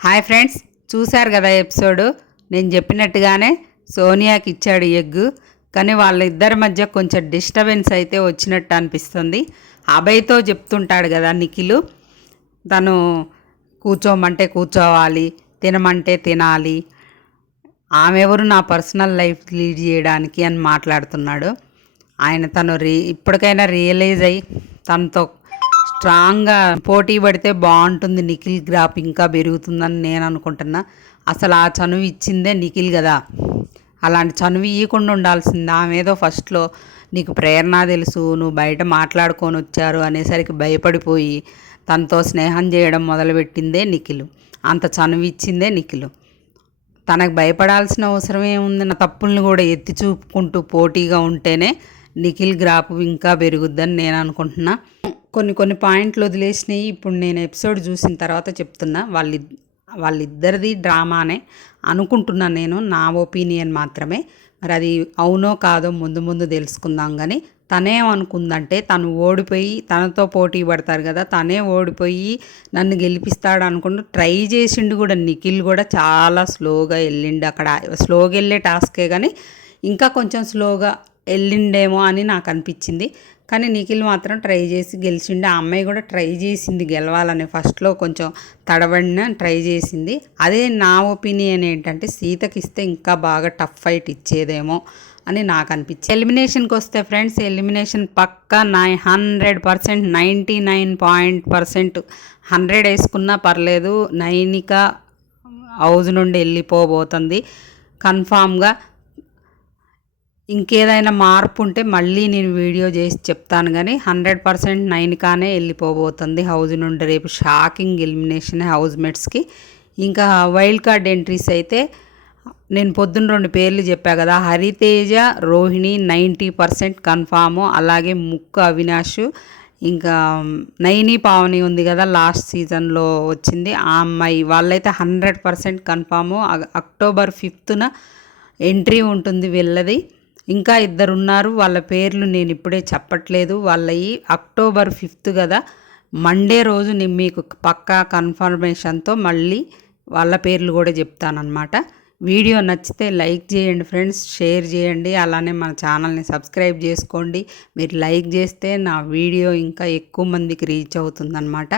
Hi friends, చూశారు కదా episode. నేను చెప్పినట్టుగానే సోనియాకి ఇచ్చాడు ఎగ్గు. కానీ వాళ్ళిద్దరి మధ్య కొంచెం డిస్టర్బెన్స్ అయితే వచ్చినట్టు అనిపిస్తుంది. అభయ్తో చెప్తుంటాడు కదా నిఖిల్, తను కూర్చోమంటే కూర్చోవాలి, తినమంటే తినాలి, ఆమె ఎవరు నా పర్సనల్ లైఫ్ లీడ్ చేయడానికి అని మాట్లాడుతున్నాడు. తను ఇప్పటికైనా రియలైజ్ అయ్యి తనతో స్ట్రాంగ్గా పోటీ పడితే బాగుంటుంది, నిఖిల్ గ్రాఫ్ ఇంకా పెరుగుతుందని నేను అనుకుంటున్నా. అసలు ఆ చనువు ఇచ్చిందే నిఖిల్ కదా, అలాంటి చనువు ఇవ్వకుండా ఉండాల్సింది. ఆమె ఏదో ఫస్ట్లో నీకు ప్రేరణ తెలుసు, నువ్వు బయట మాట్లాడుకొని వచ్చారు అనేసరికి భయపడిపోయి తనతో స్నేహం చేయడం మొదలుపెట్టిందే నిఖిల్. అంత చనువు ఇచ్చిందే నిఖిల్. తనకు భయపడాల్సిన అవసరం ఏముంది? నా తప్పుల్ని కూడా ఎత్తి చూపుకుంటూ పోటీగా ఉంటేనే నిఖిల్ గ్రాఫ్ ఇంకా పెరుగుద్దని నేను అనుకుంటున్నా. కొన్ని పాయింట్లు వదిలేసినాయి. ఇప్పుడు నేను ఎపిసోడ్ చూసిన తర్వాత చెప్తున్నా, వాళ్ళిద్దరిది డ్రామానే అనుకుంటున్నాను నేను, నా ఒపీనియన్ మాత్రమే. మరి అది అవునో కాదో ముందు తెలుసుకుందాం. కానీ తనేమనుకుందంటే, తను ఓడిపోయి తనతో పోటీ పడతారు కదా, తనే ఓడిపోయి నన్ను గెలిపిస్తాడు అనుకుంటూ ట్రై చేసిండు కూడా. నిఖిల్ కూడా చాలా స్లోగా వెళ్ళిండు. అక్కడ స్లోగా వెళ్ళే టాస్కే కానీ ఇంకా కొంచెం స్లోగా వెళ్ళిండేమో అని నాకు అనిపించింది. కానీ నిఖిల్ మాత్రం ట్రై చేసి గెలిచిండు. ఆ అమ్మాయి కూడా ట్రై చేసింది గెలవాలని, ఫస్ట్లో కొంచెం తడబడిన ట్రై చేసింది. అదే నా ఒపీనియన్ ఏంటంటే, సీతకి ఇస్తే ఇంకా బాగా టఫ్ ఫైట్ ఇచ్చేదేమో అని నాకు అనిపించింది. ఎలిమినేషన్కి వస్తే ఫ్రెండ్స్, ఎలిమినేషన్ పక్కా 100%, 99% 100 వేసుకున్నా పర్లేదు, నైనిక హౌస్ నుండి వెళ్ళిపోబోతుంది కన్ఫామ్గా. ఇంకేదైనా మార్పు ఉంటే మళ్ళీ నేను వీడియో చేసి చెప్తాను. కానీ 100% నైనికానే వెళ్ళిపోబోతుంది హౌస్ నుండి. రేపు షాకింగ్ ఎలిమినేషన్ హౌస్ మేట్స్కి. ఇంకా వైల్డ్ కార్డ్ ఎంట్రీస్ అయితే నేను పొద్దున్న 2 పేర్లు చెప్పా కదా, హరితేజ, రోహిణి 90% కన్ఫాము. అలాగే ముక్కు అవినాష్, ఇంకా నైని పావని ఉంది కదా లాస్ట్ సీజన్లో వచ్చింది, ఆ అమ్మాయి, వాళ్ళైతే 100% కన్ఫాము. అక్టోబర్ 5th ఎంట్రీ ఉంటుంది వీళ్ళది. ఇంకా 2 ఉన్నారు, వాళ్ళ పేర్లు నేను ఇప్పుడే చెప్పట్లేదు. వాళ్ళవి అక్టోబర్ 5th కదా, మండే రోజు నేను మీకు పక్కా కన్ఫర్మేషన్తో మళ్ళీ వాళ్ళ పేర్లు కూడా చెప్తానన్నమాట. వీడియో నచ్చితే లైక్ చేయండి ఫ్రెండ్స్, షేర్ చేయండి, అలానే మన ఛానల్ని సబ్స్క్రైబ్ చేసుకోండి. మీరు లైక్ చేస్తే నా వీడియో ఇంకా ఎక్కువ మందికి రీచ్ అవుతుందన్నమాట.